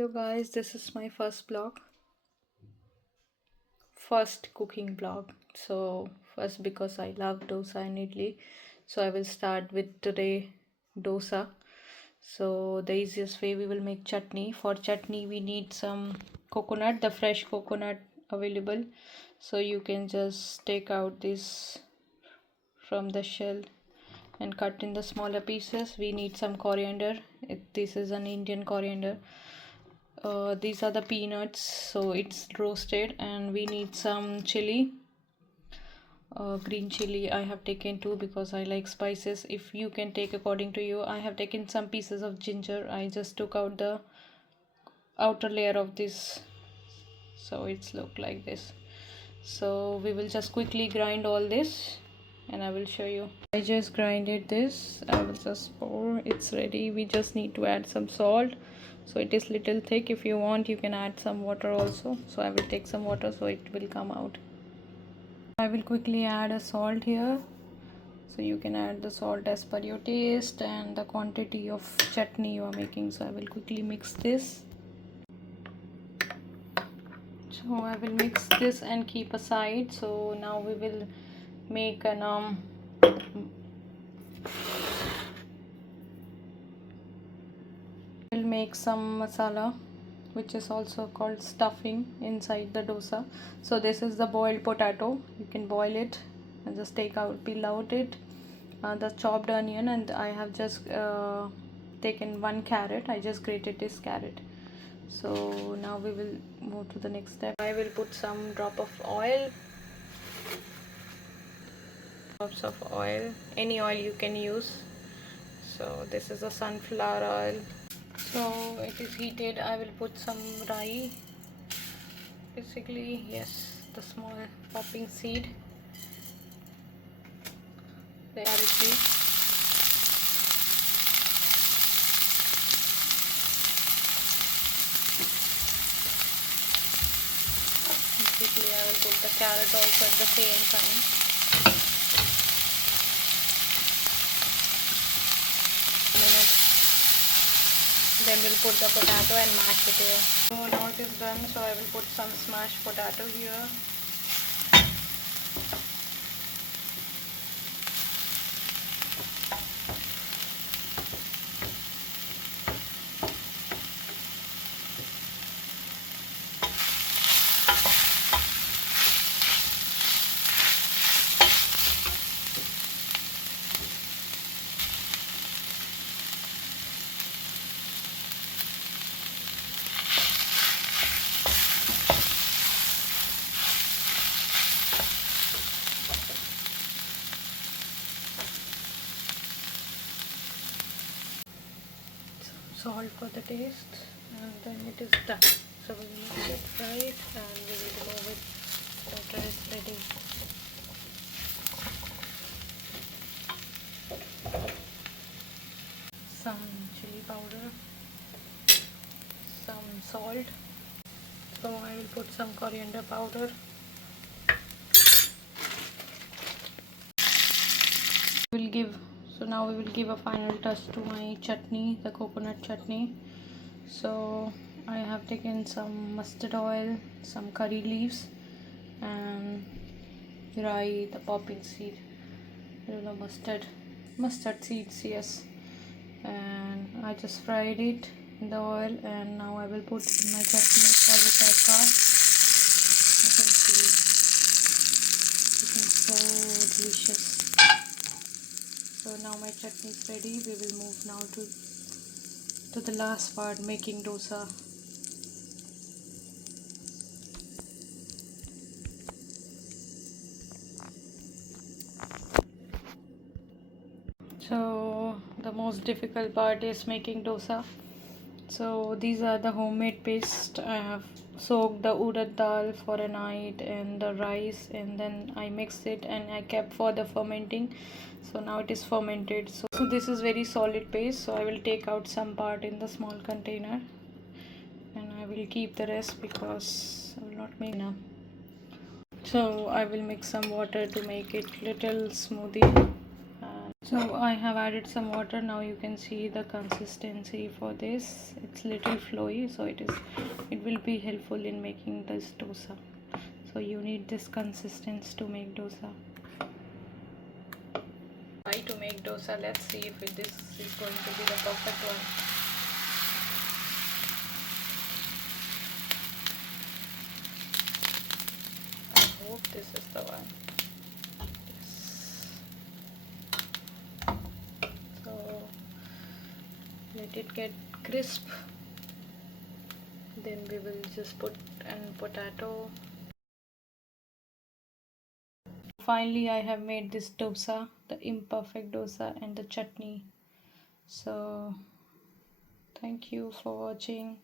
Hello guys, this is my first cooking vlog. So first, because I love dosa and idli, so I will start with today dosa. So the easiest way, we will make chutney. For chutney we need some coconut, the fresh coconut available. So you can just take out this from the shell and cut in the smaller pieces. We need some coriander. This is an Indian coriander. These are the peanuts, so it's roasted. And we need some chili, green chili. I have taken two because I like spices. If you can take according to you. I have taken some pieces of ginger. I just took out the outer layer of this, so it's look like this. So we will just quickly grind all this and I will show you. I just grinded this. I will just pour. It's ready. We just need to add some salt. So it is little thick. If you want, you can add some water also. So I will take some water so it will come out. I will quickly add a salt here. So you can add the salt as per your taste and the quantity of chutney you are making. So I will quickly mix this. So I will mix this and keep aside. So now we will make an we'll make some masala, which is also called stuffing, inside the dosa. So this is the boiled potato. You can boil it and just peel out it, the chopped onion, and I have just taken one carrot. I just grated this carrot. So now we will move to the next step. I will put some drops of oil, any oil you can use. So this is a sunflower oil. So it is heated. I will put some rye, basically, yes, the small popping seed, the carrot seed. Basically I will put the carrot also at the same time. Then we'll put the potato and mash it here. So now it is done. So I will put some smashed potato here. Salt for the taste, and then it is done. So we will mix it right and we will remove it after it's ready. Some chili powder, some salt. So I will put some coriander powder. Now we will give a final touch to my chutney, the coconut chutney. So I have taken some mustard oil, some curry leaves, and rye, the popping seed, mustard seeds, yes. And I just fried it in the oil, and now I will put in my chutney for the tadka. You can see, looking so delicious. So now my chutney is ready. We will move now to the last part, making dosa. So the most difficult part is making dosa. So these are the homemade paste. I have soaked the urad dal for a night and the rice, and then I mixed it and I kept for the fermenting. So now it is fermented. So this is very solid paste. So I will take out some part in the small container and I will keep the rest because I will not make enough. So I will mix some water to make it little smoothie. So I have added some water. Now you can see the consistency for this. It's little flowy, so it will be helpful in making this dosa. So you need this consistency to make dosa. Try to make dosa. Let's see if this is going to be the perfect one. I hope this is the one. So let it get crisp, then we will just put an potato. Finally I have made this dosa, the imperfect dosa, and the chutney. So thank you for watching.